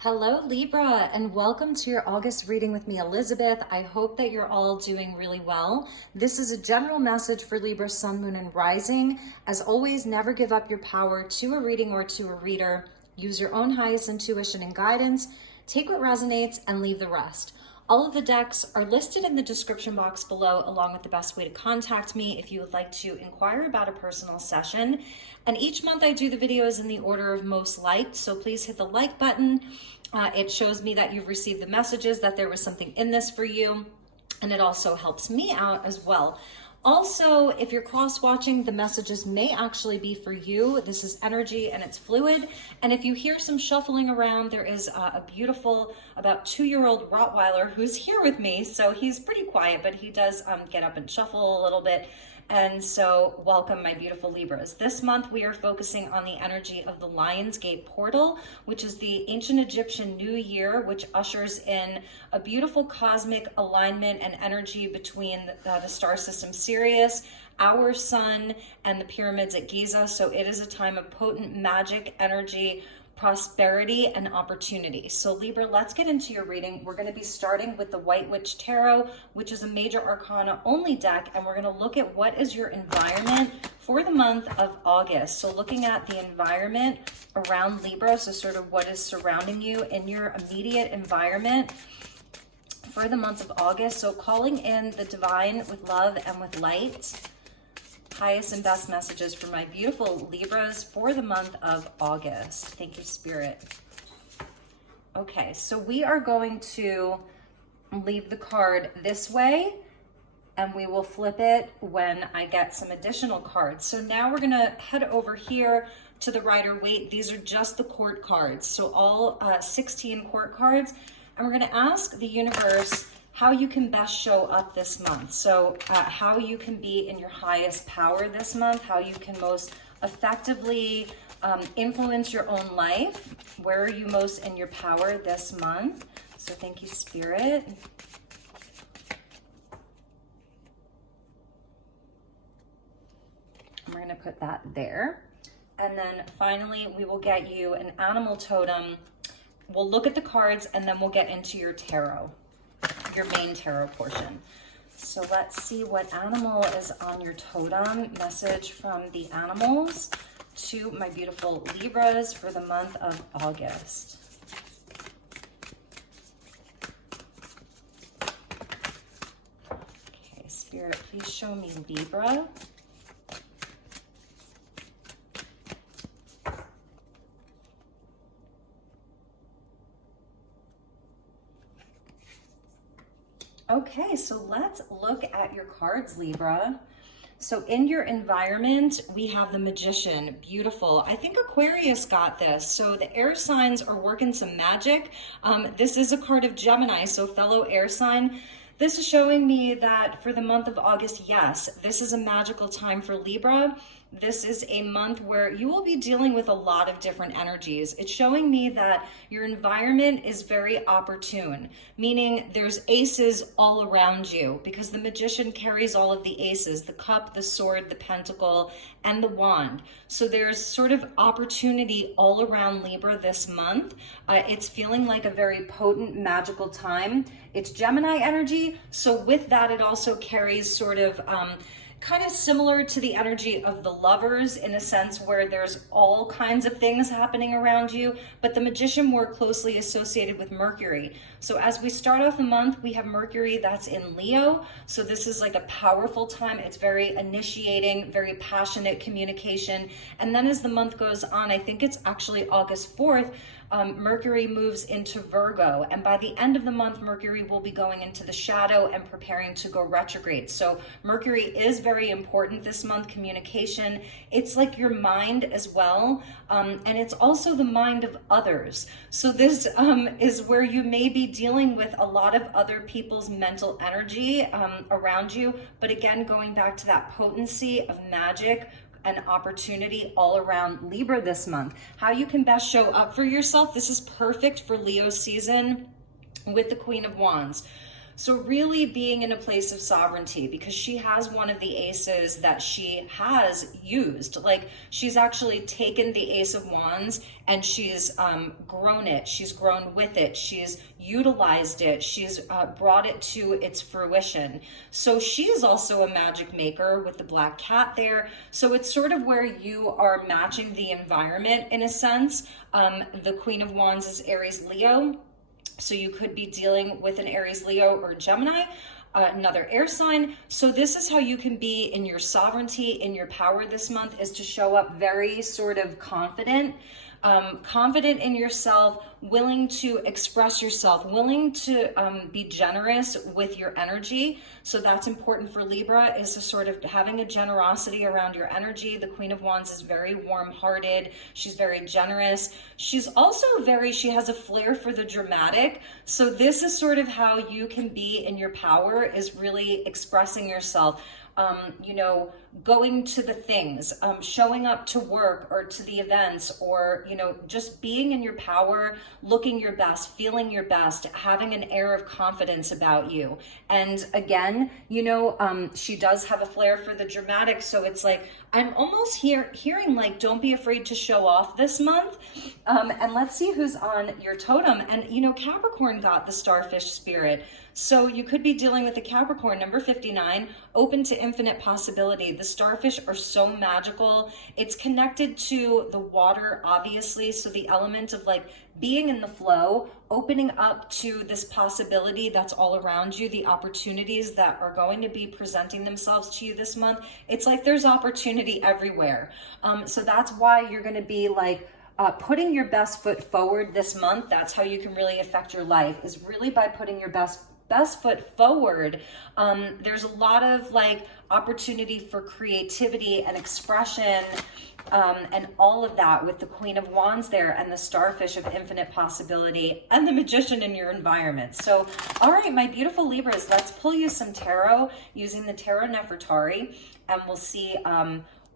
Hello Libra, and welcome to your August reading with me, Elizabeth. I hope that you're all doing really well. This is a general message for Libra, Sun, Moon, and Rising. As always, never give up your power to a reading or to a reader. Use your own highest intuition and guidance. Take what resonates and leave the rest. All of the decks are listed in the description box below, along with the best way to contact me if you would like to inquire about a personal session. And each month I do the videos in the order of most liked, so please hit the like button. It shows me that you've received the messages, that there was something in this for you, and it also helps me out as well. Also, if you're cross-watching, the messages may actually be for you. This is energy and it's fluid. And if you hear some shuffling around, there is a beautiful, about 2-year-old Rottweiler who's here with me. So he's pretty quiet, but he does get up and shuffle a little bit. And so welcome, my beautiful Libras. This month we are focusing on the energy of the Lion's Gate portal, which is the ancient Egyptian New Year, which ushers in a beautiful cosmic alignment and energy between the star system Sirius, our sun, and the pyramids at Giza. So it is a time of potent magic energy, prosperity, and opportunity. So Libra, let's get into your reading. We're going to be starting with the White Witch Tarot, which is a major arcana only deck, and we're going to look at what is your environment for the month of August. So looking at the environment around Libra, so sort of what is surrounding you in your immediate environment for the month of August. So calling in the divine with love and with light. Highest and best messages for my beautiful Libras for the month of August. Thank you, Spirit. Okay, so we are going to leave the card this way, and we will flip it when I get some additional cards. So now we're gonna head over here to the Rider-Waite. These are just the court cards. So all 16 court cards. And we're gonna ask the universe how you can best show up this month. So how you can be in your highest power this month, how you can most effectively influence your own life. Where are you most in your power this month? So thank you, Spirit. We're gonna put that there. And then finally, we will get you an animal totem. We'll look at the cards and then we'll get into your tarot, your main tarot portion. So let's see what animal is on your totem. Message from the animals to my beautiful Libras for the month of August. Okay, Spirit, please show me Libra. Okay, so let's look at your cards, Libra. So in your environment, we have the Magician. Beautiful. I think Aquarius got this. So the air signs are working some magic. This is a card of Gemini, so fellow air sign. This is showing me that for the month of August, yes, this is a magical time for Libra. This is a month where you will be dealing with a lot of different energies. It's showing me that your environment is very opportune, meaning there's aces all around you because the Magician carries all of the aces, the cup, the sword, the pentacle, and the wand. So there's sort of opportunity all around Libra this month. It's feeling like a very potent, magical time. It's Gemini energy. So with that, it also carries sort of kind of similar to the energy of the Lovers in a sense where there's all kinds of things happening around you, but the Magician more closely associated with Mercury. So as we start off the month, we have Mercury that's in Leo. So this is like a powerful time. It's very initiating, very passionate communication. And then as the month goes on, I think it's actually August 4th, Mercury moves into Virgo, and by the end of the month, Mercury will be going into the shadow and preparing to go retrograde. So Mercury is very important this month, communication. It's like your mind as well, and it's also the mind of others. So this is where you may be dealing with a lot of other people's mental energy around you, but again, going back to that potency of magic, an opportunity all around Libra this month. How you can best show up for yourself. This is perfect for Leo season with the Queen of Wands. So really being in a place of sovereignty, because she has one of the aces that she has used. Like, she's actually taken the Ace of Wands and she's grown it. She's grown with it. She's utilized it. She's brought it to its fruition. So she is also a magic maker with the black cat there. So it's sort of where you are matching the environment in a sense. The Queen of Wands is Aries Leo. So you could be dealing with an Aries Leo or Gemini, another air sign. So this is how you can be in your sovereignty, in your power this month, is to show up very sort of confident, confident in yourself, willing to express yourself, willing to be generous with your energy. So that's important for Libra, is to sort of having a generosity around your energy. The Queen of Wands is very warm-hearted. She's very generous. She's also she has a flair for the dramatic. So this is sort of how you can be in your power, is really expressing yourself. You know, going to the things, showing up to work or to the events, or, you know, just being in your power, looking your best, feeling your best, having an air of confidence about you. And again, you know, she does have a flair for the dramatic. So it's like, I'm almost hearing like, don't be afraid to show off this month. And let's see who's on your totem. And, you know, Capricorn got the starfish spirit. So you could be dealing with a Capricorn, number 59, open to infinite possibility. The starfish are so magical. It's connected to the water, obviously. So the element of like being in the flow, opening up to this possibility that's all around you, the opportunities that are going to be presenting themselves to you this month. It's like there's opportunity everywhere. So that's why you're going to be like, putting your best foot forward this month. That's how you can really affect your life, is really by putting your best foot forward. There's a lot of like opportunity for creativity and expression, and all of that with the Queen of Wands there, and the starfish of infinite possibility, and the Magician in your environment. So, all right, my beautiful Libras, let's pull you some tarot using the Tarot Nefartari, and we'll see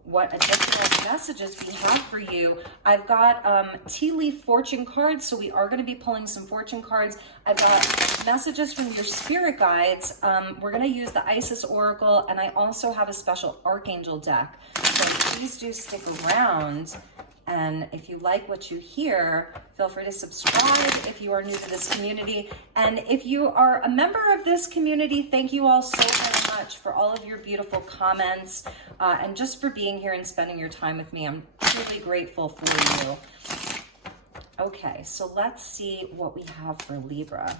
what additional messages we have for you. I've got tea leaf fortune cards, so we are going to be pulling some fortune cards. I've got messages from your spirit guides. We're going to use the Isis Oracle, and I also have a special Archangel deck. So please do stick around. And if you like what you hear, feel free to subscribe if you are new to this community. And if you are a member of this community, thank you all so very much for all of your beautiful comments, and just for being here and spending your time with me. I'm truly grateful for you. Okay, so let's see what we have for Libra.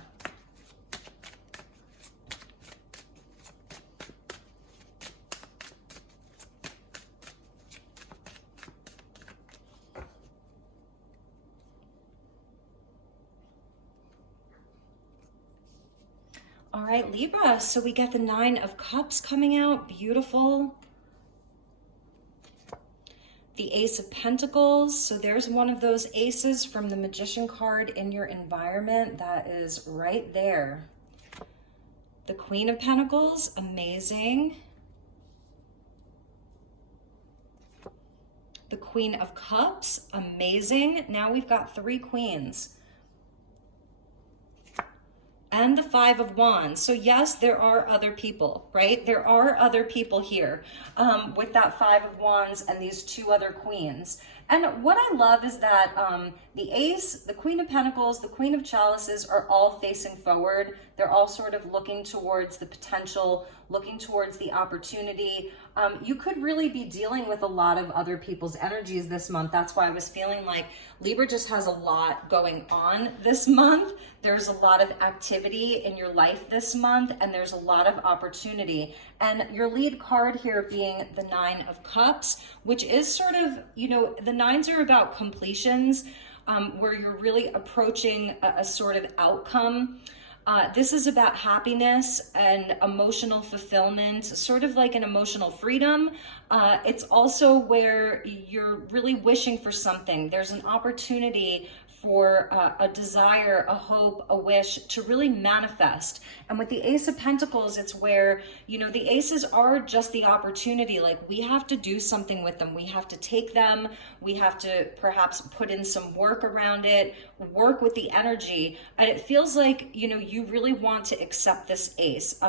All right, Libra, so we get the Nine of Cups coming out, beautiful. The Ace of Pentacles, so there's one of those aces from the Magician card in your environment that is right there. The Queen of Pentacles, amazing. The Queen of Cups, amazing. Now we've got 3 queens. And the Five of Wands. So yes, there are other people, right? There are other people here with that Five of Wands and these 2 other queens. And what I love is that the Ace, the Queen of Pentacles, the Queen of Chalices are all facing forward. They're all sort of looking towards the potential, looking towards the opportunity. You could really be dealing with a lot of other people's energies this month. That's why I was feeling like Libra just has a lot going on this month. There's a lot of activity in your life this month, and there's a lot of opportunity. And your lead card here being the Nine of Cups, which is sort of, you know, the nines are about completions, where you're really approaching a sort of outcome. This is about happiness and emotional fulfillment, sort of like an emotional freedom. It's also where you're really wishing for something. There's an opportunity for a desire, a hope, a wish to really manifest. And with the Ace of Pentacles, it's where, you know, the aces are just the opportunity. Like, we have to do something with them. We have to take them. We have to perhaps put in some work around it, work with the energy. And it feels like, you know, you really want to accept this ace.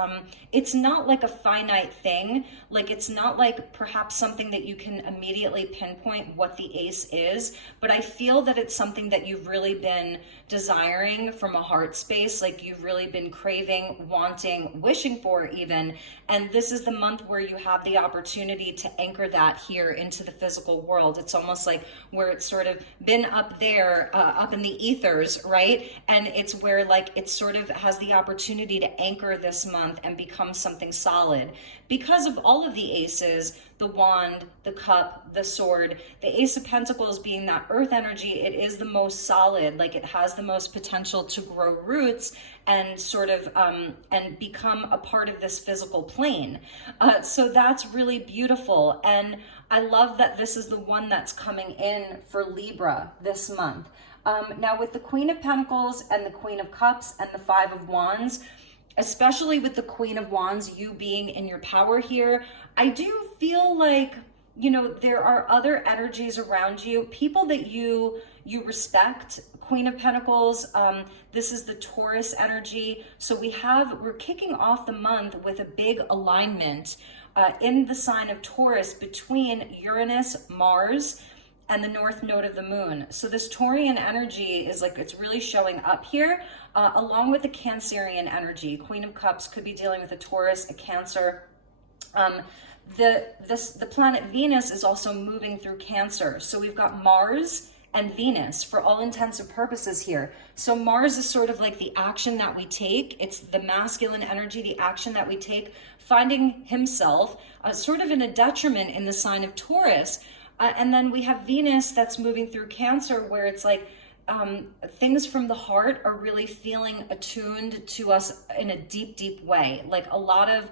It's not like a finite thing. Like, it's not like perhaps something that you can immediately pinpoint what the ace is, but I feel that it's something that you've really been desiring from a heart space. Like, you've really been craving, wanting, wishing for even. And this is the month where you have the opportunity to anchor that here into the physical world. It's almost like where it's sort of been up there, up in the ethers, right? And it's where, like, it sort of has the opportunity to anchor this month and become something solid. Because of all of the aces, the wand, the cup, the sword, the Ace of Pentacles being that earth energy, it is the most solid. Like, it has the most potential to grow roots and sort of and become a part of this physical plane. So that's really beautiful. And I love that this is the one that's coming in for Libra this month. Now, with the Queen of Pentacles and the Queen of Cups and the Five of Wands, especially with the Queen of Wands, you being in your power here, I do feel like, you know, there are other energies around you, people that you respect. Queen of Pentacles, this is the Taurus energy. So we're kicking off the month with a big alignment in the sign of Taurus between Uranus, Mars, and the north node of the moon. So this Taurian energy is like, it's really showing up here, along with the Cancerian energy. Queen of Cups could be dealing with a Taurus, a Cancer. The planet Venus is also moving through Cancer. So we've got Mars and Venus for all intents and purposes here. So Mars is sort of like the action that we take. It's the masculine energy, the action that we take, finding himself sort of in a detriment in the sign of Taurus. And then we have Venus that's moving through Cancer, where it's like things from the heart are really feeling attuned to us in a deep, deep way. Like a lot of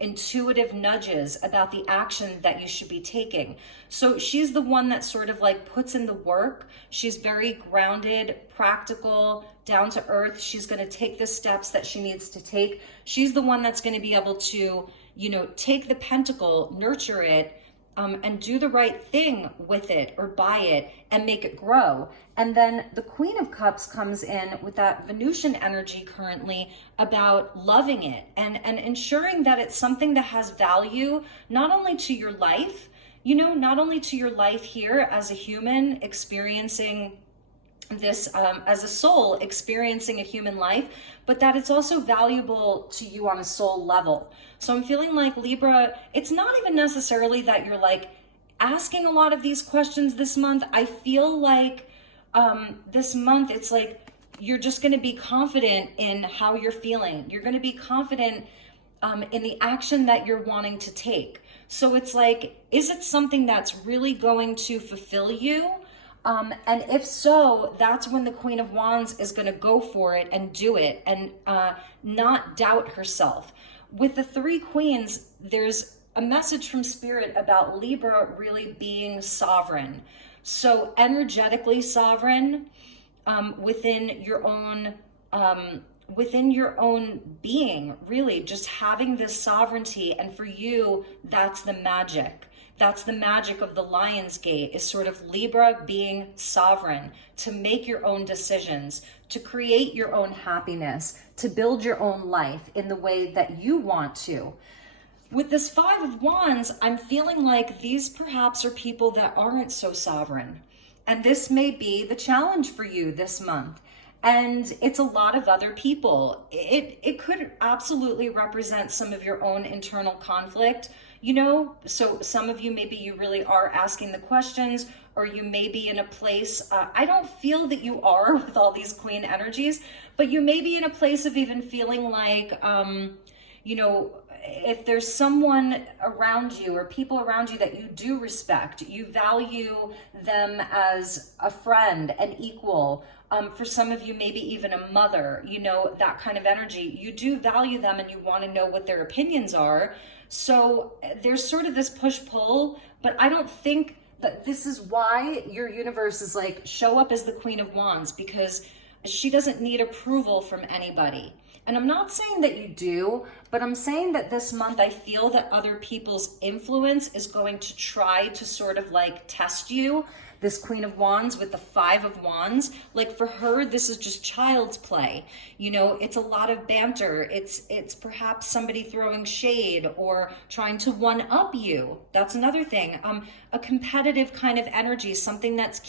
intuitive nudges about the action that you should be taking. So she's the one that sort of like puts in the work. She's very grounded, practical, down to earth. She's going to take the steps that she needs to take. She's the one that's going to be able to, you know, take the pentacle, nurture it, and do the right thing with it or by it and make it grow. And then the Queen of Cups comes in with that Venusian energy currently about loving it and ensuring that it's something that has value, not only to your life, you know, not only to your life here as a human experiencing this, as a soul experiencing a human life, but that it's also valuable to you on a soul level. So I'm feeling like Libra, it's not even necessarily that you're like asking a lot of these questions this month. I feel like this month, it's like you're just going to be confident in how you're feeling. You're going to be confident in the action that you're wanting to take. So it's like, is it something that's really going to fulfill you? And if so, that's when the Queen of Wands is going to go for it and do it and not doubt herself. With the three queens, there's a message from Spirit about Libra really being sovereign. So energetically sovereign within your own being, really just having this sovereignty. And for you, that's the magic. That's the magic of the Lion's Gate, is sort of Libra being sovereign, to make your own decisions, to create your own happiness, to build your own life in the way that you want to. With this Five of Wands, I'm feeling like these perhaps are people that aren't so sovereign. And this may be the challenge for you this month. And it's a lot of other people. It could absolutely represent some of your own internal conflict. You know, so some of you, maybe you really are asking the questions, or you may be in a place, I don't feel that you are with all these queen energies, but you may be in a place of even feeling like, you know, if there's someone around you or people around you that you do respect, you value them as a friend, an equal, for some of you, maybe even a mother, you know, that kind of energy. You do value them and you want to know what their opinions are. So there's sort of this push-pull, but I don't think This is why your universe is like, show up as the Queen of Wands, because she doesn't need approval from anybody. And I'm not saying that you do, but I'm saying that this month I feel that other people's influence is going to try to sort of like test you. This Queen of Wands with the Five of Wands, like for her, this is just child's play. You know, it's a lot of banter. It's perhaps somebody throwing shade or trying to one up you. That's another thing. A competitive kind of energy, something that's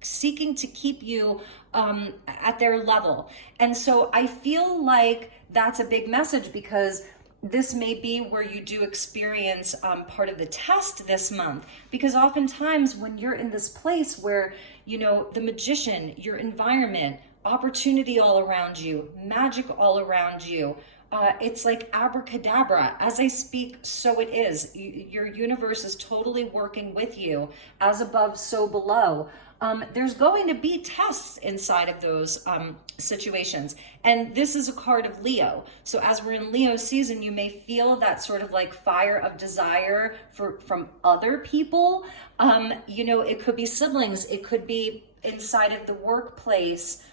seeking to keep you at their level. And so I feel like that's a big message, because this may be where you do experience part of the test this month, because oftentimes when you're in this place where, you know, the Magician, your environment, opportunity all around you, magic all around you, it's like abracadabra. As I speak, so it is. Your universe is totally working with you. As above, so below. There's going to be tests inside of those situations. And this is a card of Leo. So as we're in Leo season, you may feel that sort of like fire of desire from other people. You know, it could be siblings. It could be inside of the workplace.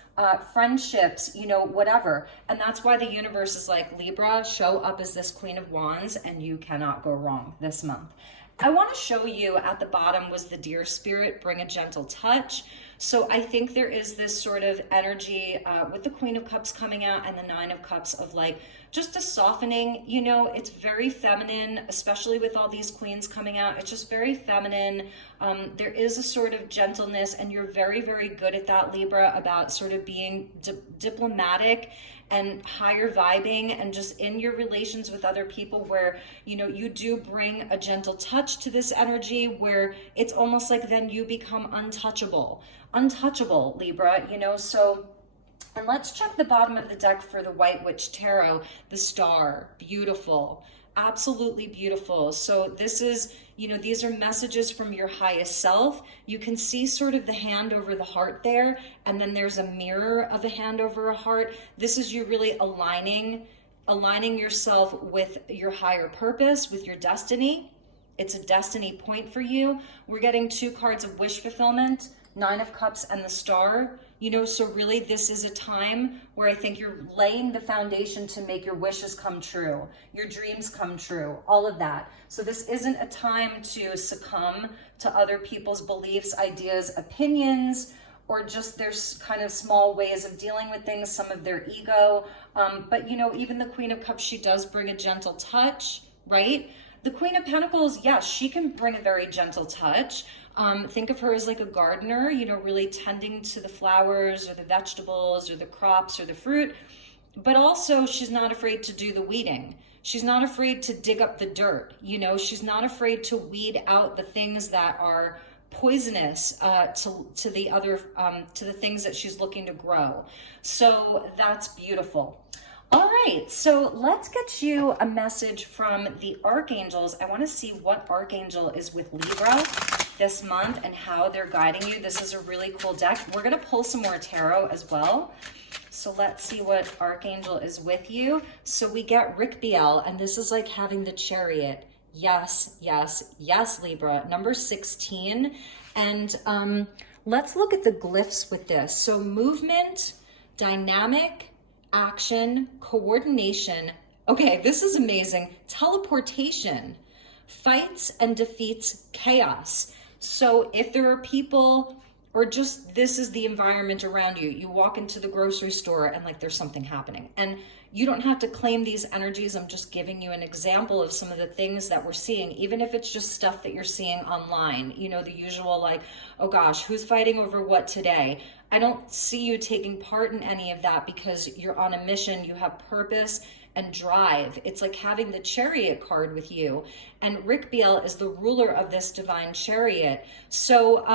Friendships, you know, whatever. And that's why the universe is like, Libra, show up as this Queen of Wands and you cannot go wrong this month. I want to show you at the bottom was the Deer Spirit, bring a gentle touch. So I think there is this sort of energy with the Queen of Cups coming out and the Nine of Cups of like just a softening. You know, it's very feminine, especially with all these queens coming out. It's just very feminine. There is a sort of gentleness, and you're very, very good at that, Libra, about sort of being diplomatic and higher vibing, and just in your relations with other people where, you know, you do bring a gentle touch to this energy where it's almost like then you become untouchable, Libra, you know. So, and let's check the bottom of the deck for the White Witch Tarot, the Star, beautiful, absolutely beautiful. So this is, you know, these are messages from your highest self. You can see sort of the hand over the heart there, and then there's a mirror of a hand over a heart. This is you really aligning yourself with your higher purpose, with your destiny. It's a destiny point for you. We're getting two cards of wish fulfillment, Nine of Cups and the Star. You know, so really this is a time where I think you're laying the foundation to make your wishes come true, your dreams come true, all of that. So this isn't a time to succumb to other people's beliefs, ideas, opinions, or just their kind of small ways of dealing with things, some of their ego. But, you know, even the Queen of Cups, she does bring a gentle touch, right? The Queen of Pentacles, yes, she can bring a very gentle touch. Think of her as like a gardener, you know, really tending to the flowers or the vegetables or the crops or the fruit. But also she's not afraid to do the weeding. She's not afraid to dig up the dirt. You know, she's not afraid to weed out the things that are poisonous to the other, to the things that she's looking to grow. So that's beautiful. All right, so let's get you a message from the archangels. I want to see what archangel is with Libra this month and how they're guiding you. This is a really cool deck. We're going to pull some more tarot as well. So let's see what archangel is with you. So we get Rick-Biel, and this is like having the Chariot. Yes, yes, yes, Libra. Number 16. And let's look at the glyphs with this. So movement, dynamic, action, coordination. Okay, this is amazing. Teleportation, fights and defeats chaos. So if there are people, or just this is the environment around you, you walk into the grocery store and like there's something happening. And you don't have to claim these energies. I'm just giving you an example of some of the things that we're seeing, even if it's just stuff that you're seeing online, you know, the usual like, oh gosh, who's fighting over what today? I don't see you taking part in any of that because you're on a mission, you have purpose and drive. It's like having the Chariot card with you. And Rick-Biel is the ruler of this divine chariot. So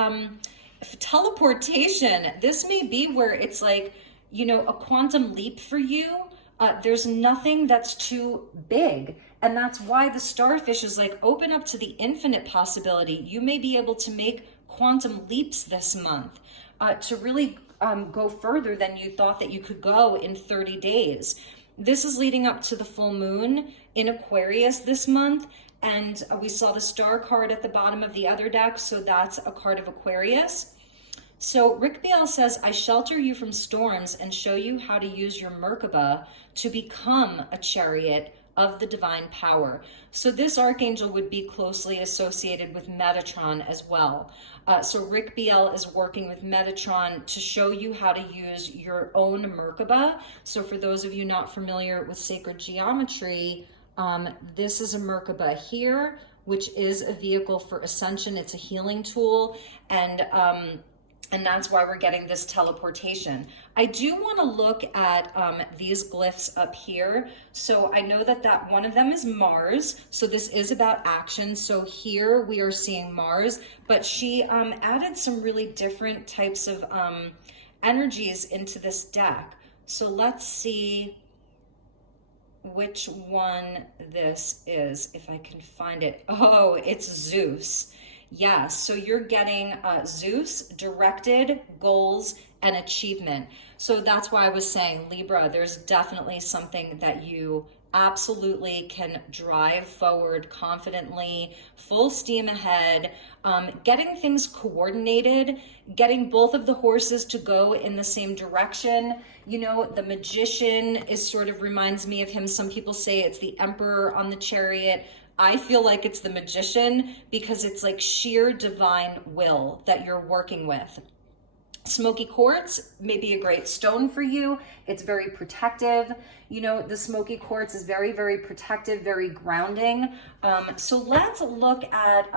teleportation, this may be where it's like, you know, a quantum leap for you. There's nothing that's too big. And that's why the starfish is like, open up to the infinite possibility. You may be able to make quantum leaps this month to really go further than you thought that you could go in 30 days. This is leading up to the full moon in Aquarius this month. And we saw the star card at the bottom of the other deck, so that's a card of Aquarius. So Rick Biel says, I shelter you from storms and show you how to use your Merkaba to become a chariot of the divine power. So this archangel would be closely associated with Metatron as well. So Rick Biel is working with Metatron to show you how to use your own Merkaba. So for those of you not familiar with sacred geometry, this is a Merkaba here, which is a vehicle for ascension. It's a healing tool, and that's why we're getting this teleportation. I do want to look at these glyphs up here. So I know that one of them is Mars. So this is about action. So here we are seeing Mars, but she added some really different types of energies into this deck. So let's see which one this is, if I can find it. Oh, it's Zeus. Yeah, so you're getting Zeus, directed, goals, and achievement. So that's why I was saying, Libra, there's definitely something that you absolutely can drive forward confidently, full steam ahead, getting things coordinated, getting both of the horses to go in the same direction. You know, the magician is sort of reminds me of him. Some people say it's the emperor on the chariot. I feel like it's the magician because it's like sheer divine will that you're working with. Smoky quartz may be a great stone for you. It's very protective. You know, the smoky quartz is very, very protective, very grounding. So let's look at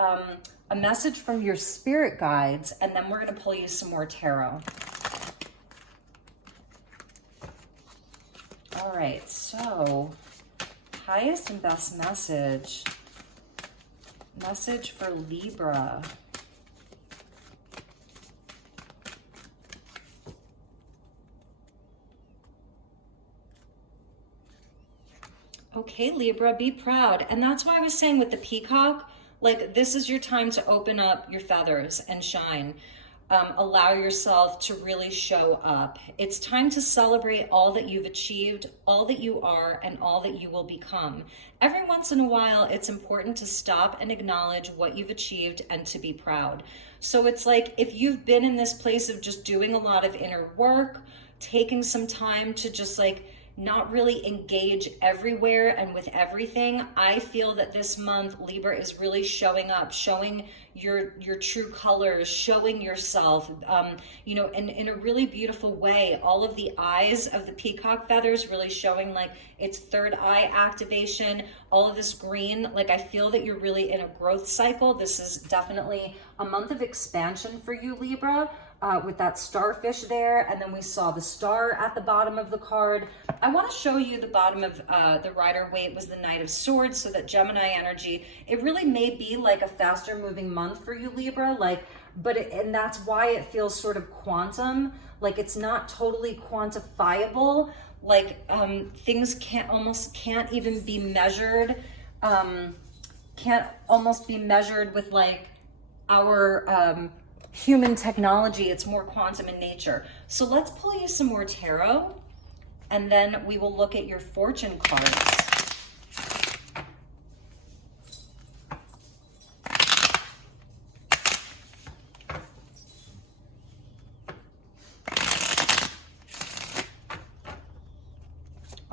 a message from your spirit guides, and then we're going to pull you some more tarot. All right, so highest and best message for Libra. Okay, Libra, be proud. And that's why I was saying with the peacock, like, this is your time to open up your feathers and shine. Allow yourself to really show up. It's time to celebrate all that you've achieved, all that you are, and all that you will become. Every once in a while, it's important to stop and acknowledge what you've achieved and to be proud. So it's like, if you've been in this place of just doing a lot of inner work, taking some time to just like not really engage everywhere and with everything, I feel that this month Libra is really showing up, showing your true colors, showing yourself, you know, in a really beautiful way. All of the eyes of the peacock feathers really showing like its third eye activation, all of this green. Like, I feel that you're really in a growth cycle. This is definitely a month of expansion for you, Libra. With that starfish there, and then we saw the star at the bottom of the card. I want to show you the bottom of the Rider-Waite was the Knight of Swords, so that Gemini energy, it really may be like a faster moving month for you, Libra, like, and that's why it feels sort of quantum, like it's not totally quantifiable, like things can't even be measured, can't almost be measured with like our human technology. It's more quantum in nature. So let's pull you some more tarot, and then we will look at your fortune cards.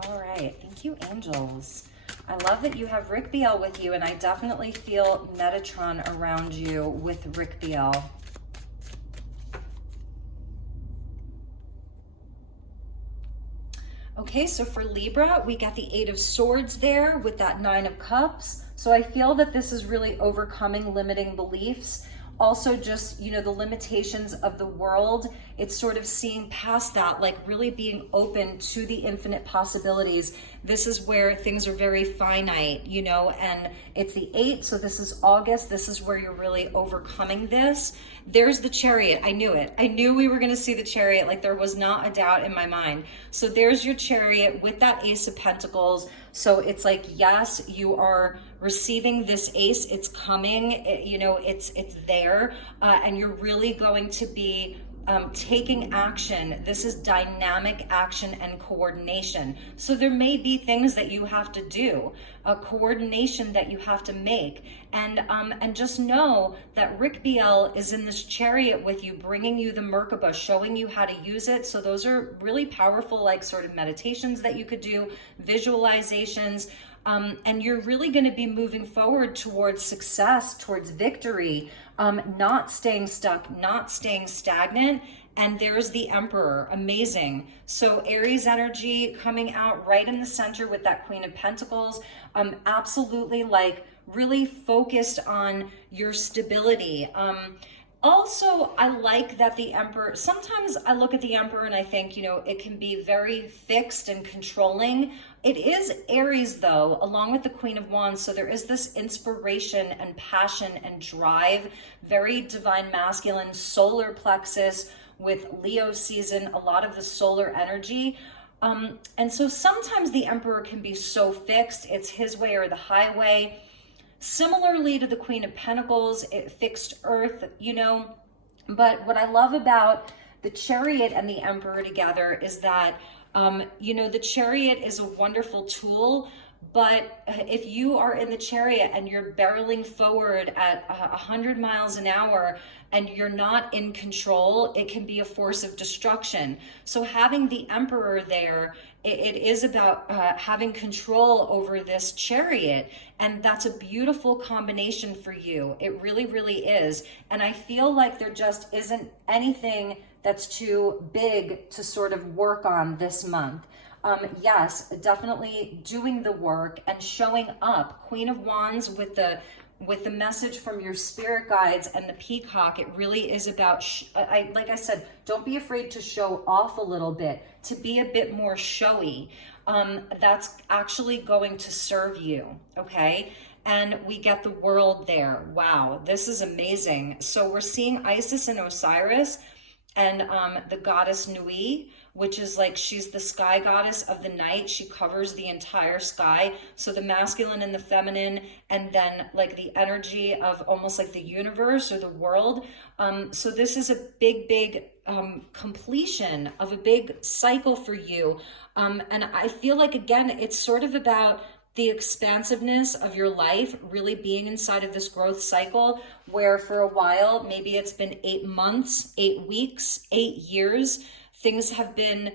All right, thank you, angels. I love that you have Rick Biel with you, and I definitely feel Metatron around you with Rick Biel. Okay, so for Libra, we got the 8 of Swords there with that 9 of Cups. So I feel that this is really overcoming limiting beliefs. Also just, you know, the limitations of the world. It's sort of seeing past that, like really being open to the infinite possibilities. This is where things are very finite, you know, and it's the 8, so this is August. This is where you're really overcoming this. There's the Chariot. I knew it. I knew we were going to see the Chariot. Like, there was not a doubt in my mind. So there's your Chariot with that Ace of Pentacles. So it's like, yes, you are receiving this ace. It's coming, you know, it's there, and you're really going to be taking action. This is dynamic action and coordination. So there may be things that you have to do, a coordination that you have to make, and just know that Rick BL is in this chariot with you, bringing you the Merkaba, showing you how to use it. So those are really powerful, like sort of meditations that you could do, visualizations. And you're really going to be moving forward towards success, towards victory, not staying stuck, not staying stagnant. And there's the Emperor, amazing. So Aries energy coming out right in the center with that Queen of Pentacles, absolutely like really focused on your stability. Also, I like that the Emperor, sometimes I look at the Emperor and I think, you know, it can be very fixed and controlling. It is Aries though, along with the Queen of Wands. So there is this inspiration and passion and drive, very divine masculine, solar plexus with Leo season, a lot of the solar energy. And so sometimes the Emperor can be so fixed, it's his way or the highway. Similarly to the Queen of Pentacles, it fixed earth, you know. But what I love about the Chariot and the Emperor together is that, you know, the Chariot is a wonderful tool, but if you are in the Chariot and you're barreling forward at 100 miles an hour and you're not in control, it can be a force of destruction. So having the Emperor there, it is about having control over this Chariot, and that's a beautiful combination for you. It really, really is. And I feel like there just isn't anything that's too big to sort of work on this month. Yes, definitely doing the work and showing up. Queen of Wands with the message from your spirit guides and the peacock. It really is about, like I said, don't be afraid to show off a little bit, to be a bit more showy. That's actually going to serve you, okay? And we get the World there. Wow, this is amazing. So we're seeing Isis and Osiris and the goddess Nui, which is like, she's the sky goddess of the night. She covers the entire sky. So the masculine and the feminine, and then like the energy of almost like the universe or the world. So this is a big completion of a big cycle for you. And I feel like, again, it's sort of about the expansiveness of your life, really being inside of this growth cycle where for a while, maybe it's been 8 months, 8 weeks, 8 years, things have been,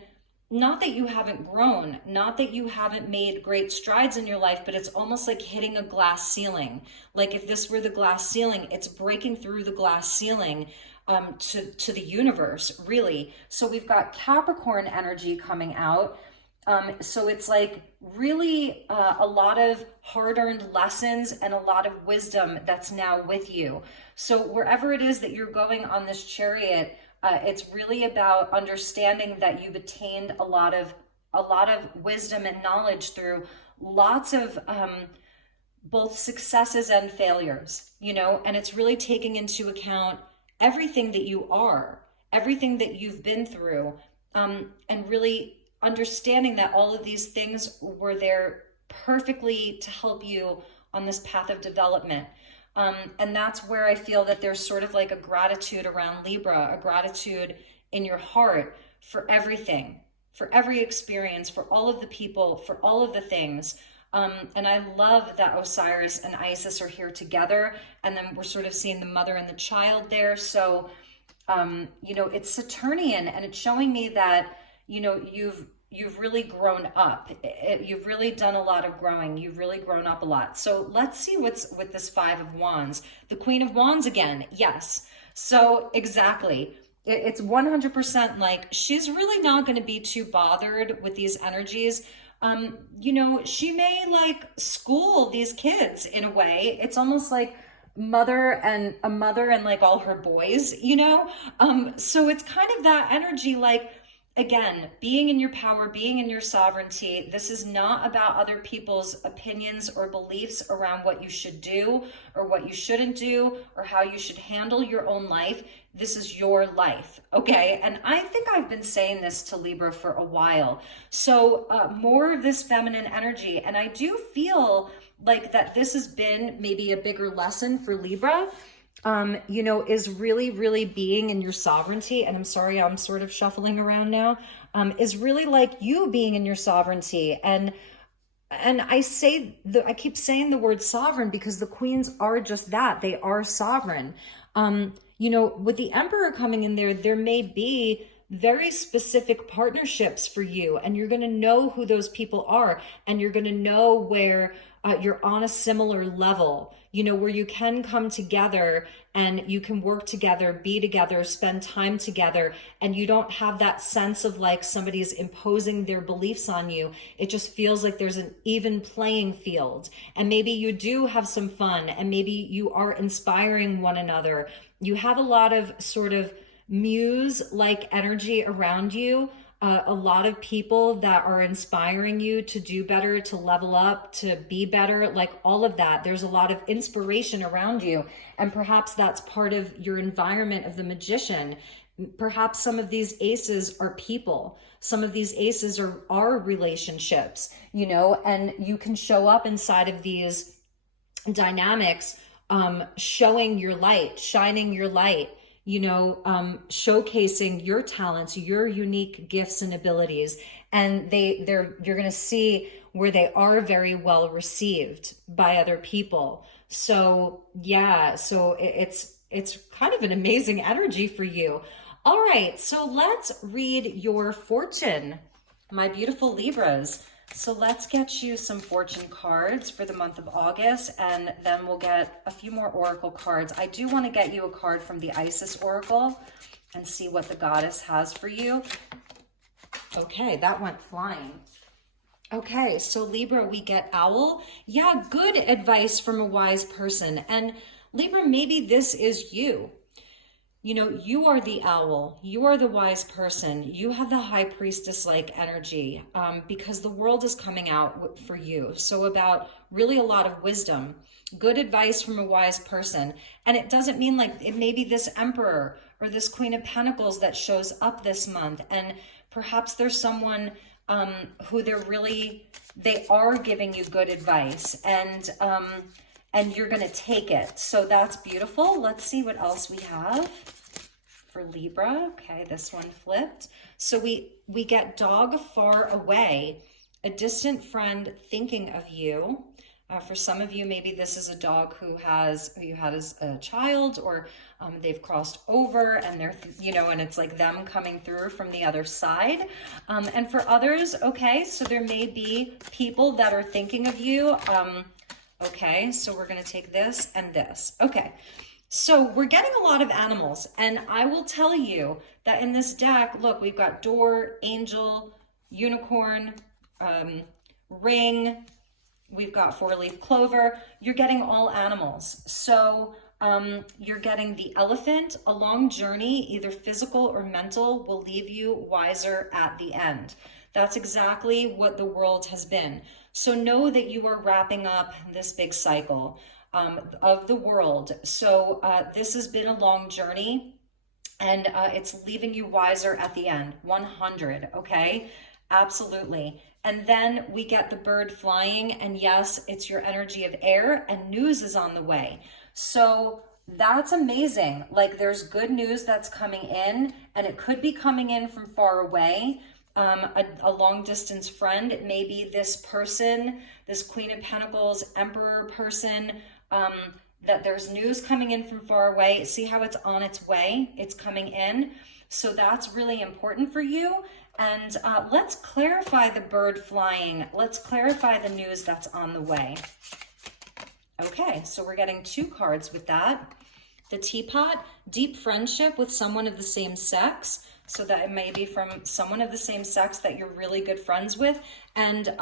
not that you haven't grown, not that you haven't made great strides in your life, but it's almost like hitting a glass ceiling. Like if this were the glass ceiling, it's breaking through the glass ceiling to the universe, really. So we've got Capricorn energy coming out. So it's like really a lot of hard-earned lessons and a lot of wisdom that's now with you. So wherever it is that you're going on this Chariot, it's really about understanding that you've attained a lot of wisdom and knowledge through lots of both successes and failures, you know, and it's really taking into account everything that you are, everything that you've been through, and really understanding that all of these things were there perfectly to help you on this path of development. And that's where I feel that there's sort of like a gratitude around Libra, a gratitude in your heart for everything, for every experience, for all of the people, for all of the things. And I love that Osiris and Isis are here together. And then we're sort of seeing the mother and the child there. So, you know, it's Saturnian, and it's showing me that, you know, you've really grown up. You've really done a lot of growing. You've really grown up a lot. So let's see what's with this 5 of Wands. The Queen of Wands again. Yes. So exactly. It's 100% like she's really not going to be too bothered with these energies. You know, she may like school these kids in a way. It's almost like a mother and like all her boys, you know? So it's kind of that energy, like, again, being in your power, being in your sovereignty. This is not about other people's opinions or beliefs around what you should do or what you shouldn't do or how you should handle your own life. This is your life, okay? And I think I've been saying this to Libra for a while. So more of this feminine energy. And I do feel like that this has been maybe a bigger lesson for Libra. you know, is really, really being in your sovereignty. And I'm sorry, I'm sort of shuffling around now, is really like you being in your sovereignty. And I keep saying the word sovereign because the queens are just that. They are sovereign. You know, with the emperor coming in there, there may be very specific partnerships for you, and you're going to know who those people are, and you're going to know where you're on a similar level, you know, where you can come together and you can work together, be together, spend time together, and you don't have that sense of like somebody's imposing their beliefs on you. It just feels like there's an even playing field, and maybe you do have some fun, and maybe you are inspiring one another. You have a lot of sort of muse-like energy around you, a lot of people that are inspiring you to do better, to level up, to be better, like all of that. There's a lot of inspiration around you, and perhaps that's part of your environment of the magician. Perhaps some of these aces are people. Some of these aces are relationships, you know, and you can show up inside of these dynamics, showing your light, shining your light, you know, showcasing your talents, your unique gifts and abilities. And you're going to see where they are very well received by other people. So yeah, so it's kind of an amazing energy for you. All right, so let's read your fortune, my beautiful Libras. So let's get you some fortune cards for the month of August, and then we'll get a few more oracle cards. I do want to get you a card from the Isis Oracle and see what the goddess has for you. Okay, that went flying. Okay, so Libra, we get owl. Yeah, good advice from a wise person. And Libra, maybe this is you. You know, you are the owl, you are the wise person, you have the high priestess-like energy, because the world is coming out for you. So about really a lot of wisdom, good advice from a wise person. And it doesn't mean like it may be this emperor or this Queen of Pentacles that shows up this month. And perhaps there's someone who they are giving you good advice, and you're going to take it. So that's beautiful. Let's see what else we have for Libra. Okay, this one flipped. So we get dog far away, a distant friend thinking of you. For some of you, maybe this is a dog who you had as a child, or they've crossed over and they're, you know, and it's like them coming through from the other side. And for others, okay, so there may be people that are thinking of you. Okay, so we're going to take this and this. Okay, so we're getting a lot of animals, and I will tell you that in this deck, look, we've got door, angel, unicorn, ring, we've got four-leaf clover. You're getting all animals. So you're getting the elephant. A long journey, either physical or mental, will leave you wiser at the end. That's exactly what the world has been. So know that you are wrapping up this big cycle of the world. So this has been a long journey, and it's leaving you wiser at the end. 100, okay? Absolutely. And then we get the bird flying, and yes, it's your energy of air, and news is on the way. So that's amazing. Like, there's good news that's coming in, and it could be coming in from far away. A long distance friend. It may be this person, this Queen of Pentacles, Emperor person, that there's news coming in from far away. See how it's on its way? It's coming in. So that's really important for you. And let's clarify the bird flying. Let's clarify the news that's on the way. Okay, so we're getting two cards with that. The teapot, deep friendship with someone of the same sex. So that it may be from someone of the same sex that you're really good friends with. And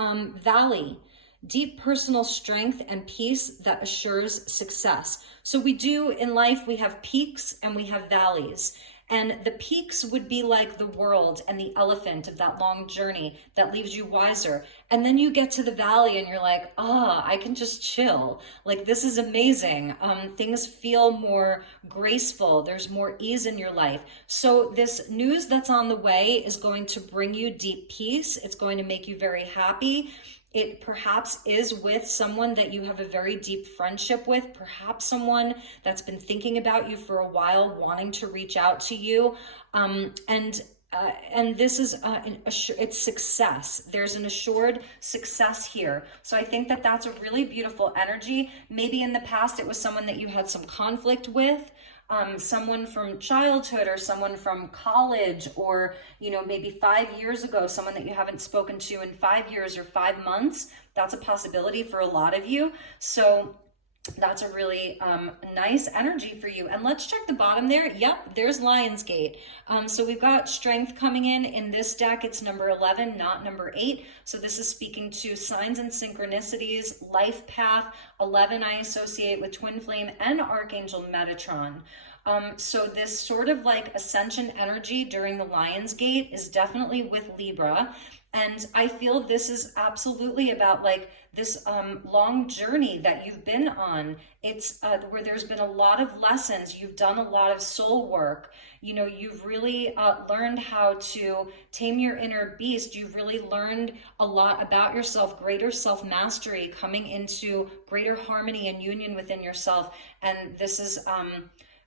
valley, deep personal strength and peace that assures success. So we do in life, we have peaks and we have valleys. And the peaks would be like the world and the elephant of that long journey that leaves you wiser. And then you get to the valley and you're like, I can just chill. Like, this is amazing. Things feel more graceful. There's more ease in your life. So this news that's on the way is going to bring you deep peace. It's going to make you very happy. It perhaps is with someone that you have a very deep friendship with, perhaps someone that's been thinking about you for a while, wanting to reach out to you. And this is it's success. There's an assured success here. So I think that that's a really beautiful energy. Maybe in the past it was someone that you had some conflict with, someone from childhood or someone from college, or, you know, maybe 5 years ago, someone that you haven't spoken to in 5 years or 5 months. That's a possibility for a lot of you. So that's a really nice energy for you. And let's check the bottom there. Yep, there's Lionsgate. So we've got strength coming in this deck. It's number 11, not number 8. So this is speaking to signs and synchronicities, life path. 11 I associate with Twin Flame and Archangel Metatron. So this sort of like ascension energy during the Lionsgate is definitely with Libra. And I feel this is absolutely about like this long journey that you've been on. It's where there's been a lot of lessons. You've done a lot of soul work. You know, you've really learned how to tame your inner beast. You've really learned a lot about yourself, greater self-mastery, coming into greater harmony and union within yourself. And this is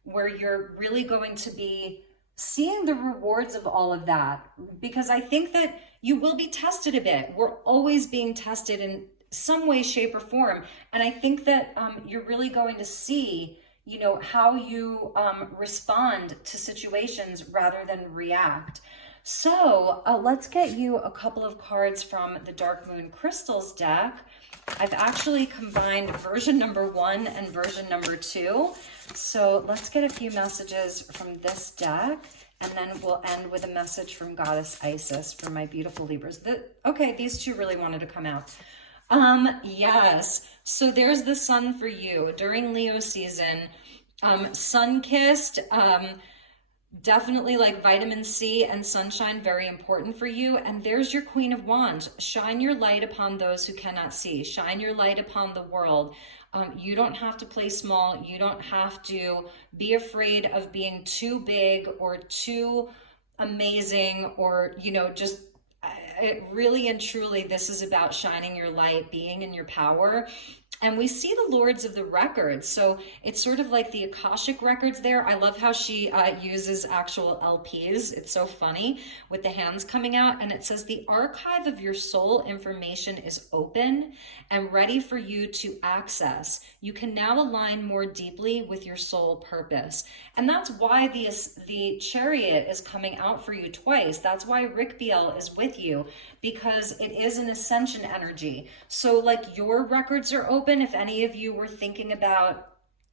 where you're really going to be seeing the rewards of all of that, because I think that you will be tested a bit. We're always being tested in some way, shape, or form. And I think that you're really going to see, you know, how you respond to situations rather than react. So let's get you a couple of cards from the Dark Moon Crystals deck. I've actually combined version number 1 and version number 2. So let's get a few messages from this deck, and then we'll end with a message from Goddess Isis for my beautiful Libras. Okay, these two really wanted to come out. Yes, so there's the sun for you during Leo season. Sun-kissed, definitely like vitamin C and sunshine, very important for you. And there's your Queen of Wands. Shine your light upon those who cannot see. Shine your light upon the world. You don't have to play small. You don't have to be afraid of being too big or too amazing, or, you know, just it really and truly, this is about shining your light, being in your power. And we see the Lords of the Records. So it's sort of like the Akashic Records there. I love how she uses actual LPs. It's so funny with the hands coming out. And it says the archive of your soul information is open and ready for you to access. You can now align more deeply with your soul purpose. And that's why the Chariot is coming out for you twice. That's why Rick Biel is with you, because it is an ascension energy. So like your records are open. If any of you were thinking about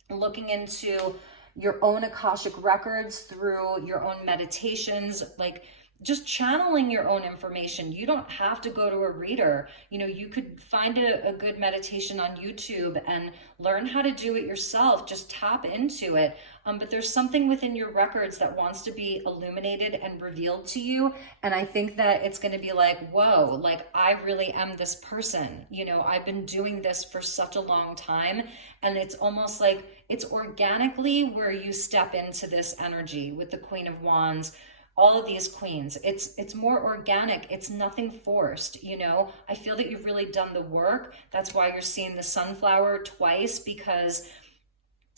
looking into your own Akashic records through your own meditations, like just channeling your own information, you don't have to go to a reader. You know, you could find a good meditation on YouTube and learn how to do it yourself. Just tap into it. But there's something within your records that wants to be illuminated and revealed to you. And I think that it's going to be like, whoa, like I really am this person. You know, I've been doing this for such a long time. And it's almost like it's organically where you step into this energy with the Queen of Wands, all of these queens. It's more organic. It's nothing forced, you know. I feel that you've really done the work. That's why you're seeing the sunflower twice, because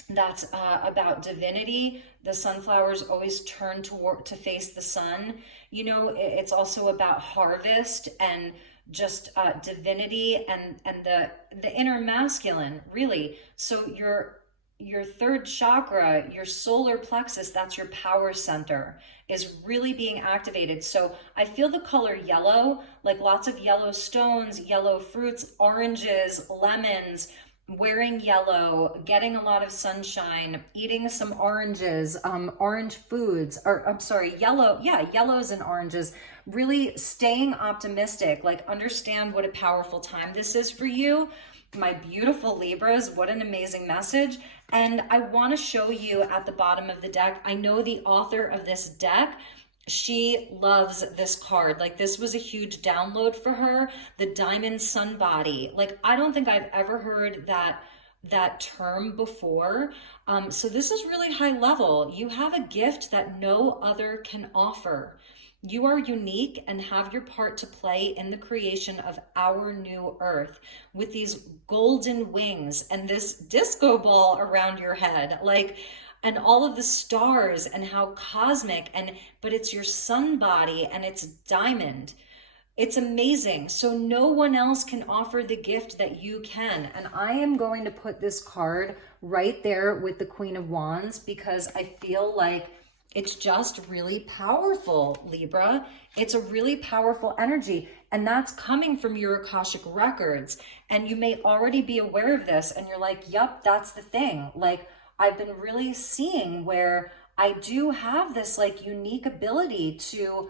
that's about divinity. The sunflowers always turn to face the sun. You know, it's also about harvest and just divinity and the inner masculine, really. So your third chakra, your solar plexus, that's your power center, is really being activated. So I feel the color yellow, like lots of yellow stones, yellow fruits, oranges, lemons, wearing yellow, getting a lot of sunshine, eating some oranges, orange foods, or I'm sorry, yellow, yeah, yellows and oranges, really staying optimistic, like understand what a powerful time this is for you. My beautiful Libras, what an amazing message. And I want to show you at the bottom of the deck, I know the author of this deck, she loves this card. Like this was a huge download for her, the Diamond Sun Body. Like I don't think I've ever heard that term before. So this is really high level. You have a gift that no other can offer. You are unique and have your part to play in the creation of our new earth with these golden wings and this disco ball around your head, like, and all of the stars and how cosmic, but it's your sun body and it's diamond. It's amazing. So no one else can offer the gift that you can. And I am going to put this card right there with the Queen of Wands because I feel like it's just really powerful, Libra. It's a really powerful energy. And that's coming from your Akashic records. And you may already be aware of this. And you're like, yep, that's the thing. Like, I've been really seeing where I do have this like unique ability to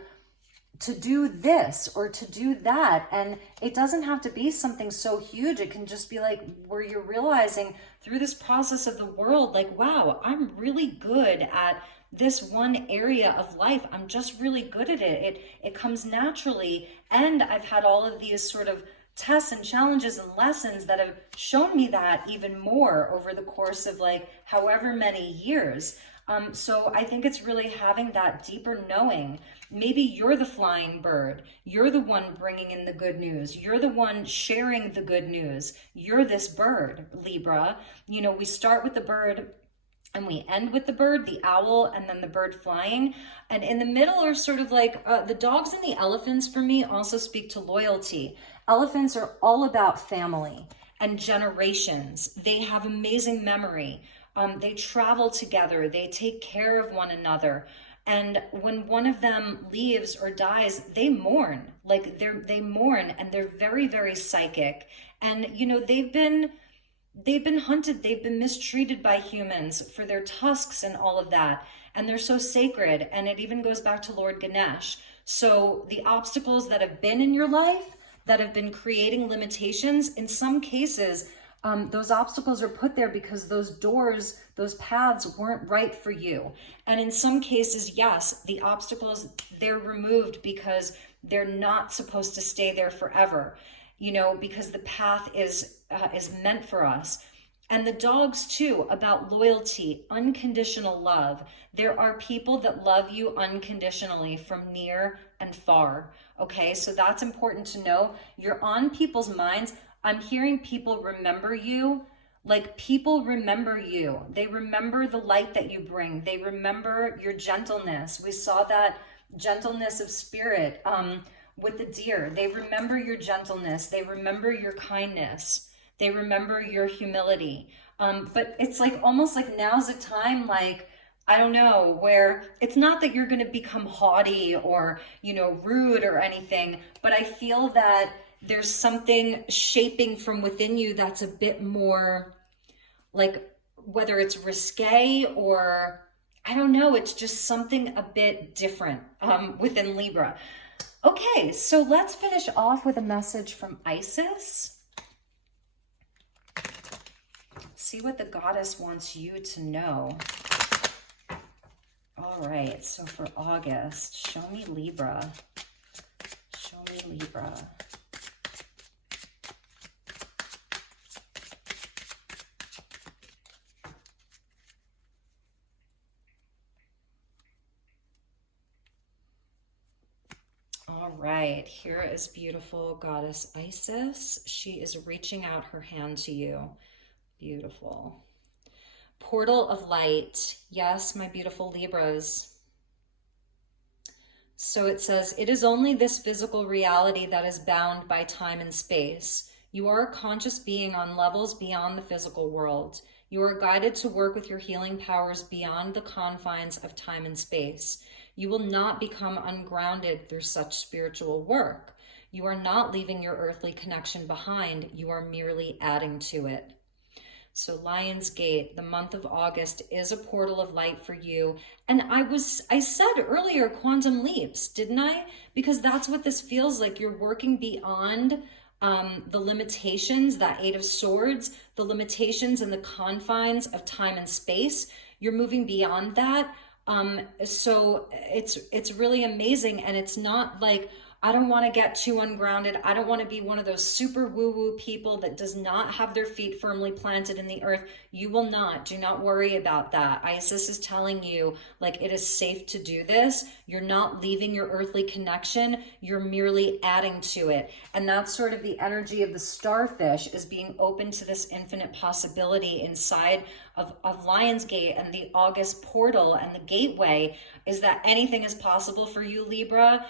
do this or to do that. And it doesn't have to be something so huge. It can just be like where you're realizing through this process of the world, like, wow, I'm really good at this one area of life. I'm just really good at it. It comes naturally. And I've had all of these sort of tests and challenges and lessons that have shown me that even more over the course of like however many years. So I think it's really having that deeper knowing. Maybe you're the flying bird. You're the one bringing in the good news. You're the one sharing the good news. You're this bird, Libra. You know, we start with the bird and we end with the bird, the owl, and then the bird flying. And in the middle are sort of like the dogs and the elephants for me also speak to loyalty. Elephants are all about family and generations. They have amazing memory. They travel together. They take care of one another. And when one of them leaves or dies, they mourn. Like they mourn, and they're very, very psychic. And you know, they've been hunted, they've been mistreated by humans for their tusks and all of that. And they're so sacred. And it even goes back to Lord Ganesh. So the obstacles that have been in your life, that have been creating limitations, in some cases, those obstacles are put there because those doors, those paths weren't right for you. And in some cases, yes, the obstacles, they're removed because they're not supposed to stay there forever, you know, because the path is meant for us. And the dogs too, about loyalty, unconditional love. There are people that love you unconditionally from near and far. Okay, so that's important to know. You're on people's minds. I'm hearing people remember you. Like, people remember you. They remember the light that you bring. They remember your gentleness. We saw that gentleness of spirit with the deer. They remember your gentleness. They remember your kindness. They remember your humility. But it's like almost like now's the time, like, I don't know, where it's not that you're going to become haughty or, you know, rude or anything, but I feel that there's something shaping from within you that's a bit more like, whether it's risque or I don't know, it's just something a bit different within Libra. Okay, so let's finish off with a message from Isis. Let's see what the goddess wants you to know. All right, so for August, show me Libra. Show me Libra. All right, here is beautiful goddess Isis. She is reaching out her hand to you. Beautiful. Portal of light. Yes, my beautiful Libras. So it says, it is only this physical reality that is bound by time and space. You are a conscious being on levels beyond the physical world. You are guided to work with your healing powers beyond the confines of time and space. You will not become ungrounded through such spiritual work. You are not leaving your earthly connection behind. You are merely adding to it. So Lion's Gate, the month of August is a portal of light for you. And I said earlier, quantum leaps, didn't I? Because that's what this feels like. You're working beyond the limitations, that Eight of Swords, the limitations and the confines of time and space. You're moving beyond that. So it's really amazing. And it's not like, I don't want to get too ungrounded. I don't want to be one of those super woo-woo people that does not have their feet firmly planted in the earth. You will not. Do not worry about that. Isis is telling you, like, it is safe to do this. You're not leaving your earthly connection, you're merely adding to it. And that's sort of the energy of the starfish, is being open to this infinite possibility inside of Lionsgate and the August portal and the gateway, is that anything is possible for you, Libra.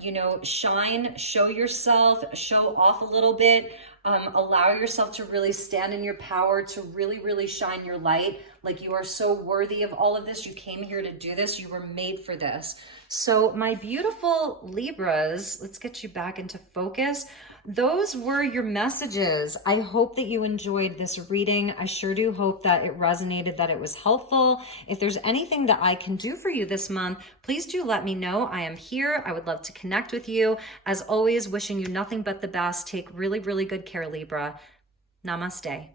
You know, shine, show yourself, show off a little bit. Allow yourself to really stand in your power, to really, really shine your light. Like, you are so worthy of all of this. You came here to do this. You were made for this. So my beautiful Libras, let's get you back into focus. Those were your messages. I hope that you enjoyed this reading. I sure do hope that it resonated, that it was helpful. If there's anything that I can do for you this month, please do let me know. I am here. I would love to connect with you. As always, wishing you nothing but the best. Take really, really good care, Libra. Namaste.